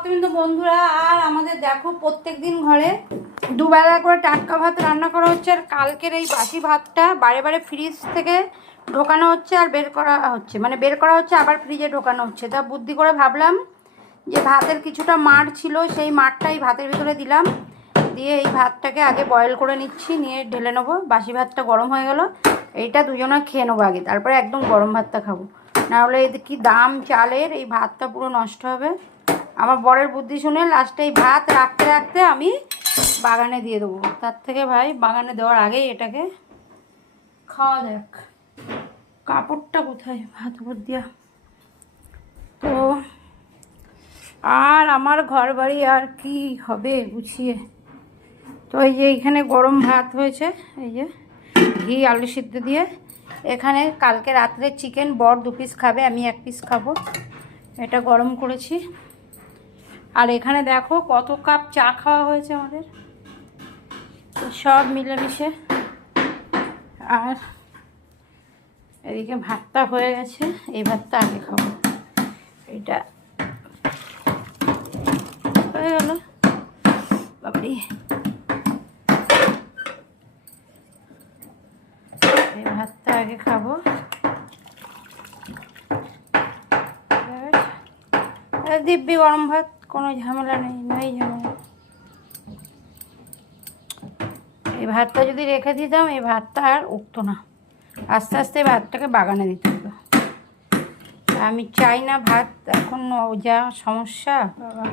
ভক্তবৃন্দ বন্ধুরা, আর আমাদের দেখো প্রত্যেকদিন ঘরে দুবেলা করে টাটকা ভাত রান্না করা হচ্ছে। আর কালকের এই বাসি ভাতটা বারে বারে ফ্রিজ থেকে ঢোকানো হচ্ছে আর বের করা হচ্ছে, মানে বের করা হচ্ছে আবার ফ্রিজে ঢোকানো হচ্ছে। তা বুদ্ধি করে ভাবলাম যে ভাতের কিছুটা মাড় ছিল, সেই মাড়টাই ভাতের ভিতরে দিলাম, দিয়ে এই ভাতটাকে আগে বয়েল করে নিচ্ছি, নিয়ে ঢেলে নেবো। বাসি ভাতটা গরম হয়ে গেল, এইটা দুজনে খেয়ে নেবো আগে, তারপরে একদম গরম ভাতটা খাবো। না হলে কি দাম চালের, এই ভাতটা পুরো নষ্ট হবে। আমার বরের বুদ্ধি শুনে লাস্টে এই ভাত রাখতে রাখতে আমি বাগানে দিয়ে দেবো। তার থেকে ভাই বাগানে দেওয়ার আগেই এটাকে খাওয়া যাক। কাপড়টা কোথায় ভাত উপর দিয়া? তো আর আমার ঘর বাড়ি আর কি হবে গুছিয়ে। তো এই যে এইখানে গরম ভাত হয়েছে, এই যে ঘি আলু সিদ্ধ দিয়ে। এখানে কালকে রাত্রে চিকেন, বর 2 পিস খাবে, আমি 1 পিস খাবো, এটা গরম করেছি। আর এখানে দেখো কত কাপ চা খাওয়া হয়েছে আমাদের, সব মিলেমিশে। আর এদিকে ভাতটা হয়ে গেছে, এই ভাতটা আগে খাবো। এটা হয়ে গেল বাবারি। এই ভাতটা আগে খাবো। দিব্যি গরম ভাত, কোনো ঝামেলা নেই, নাই ঝামেলা। এই ভাতটা যদি রেখে দিতাম, এই ভাতটা আর উঠতো না। আস্তে আস্তে ভাতটাকে বাগানে দিতে হতো। আমি চাই না ভাত এখন, যা সমস্যা বাবা।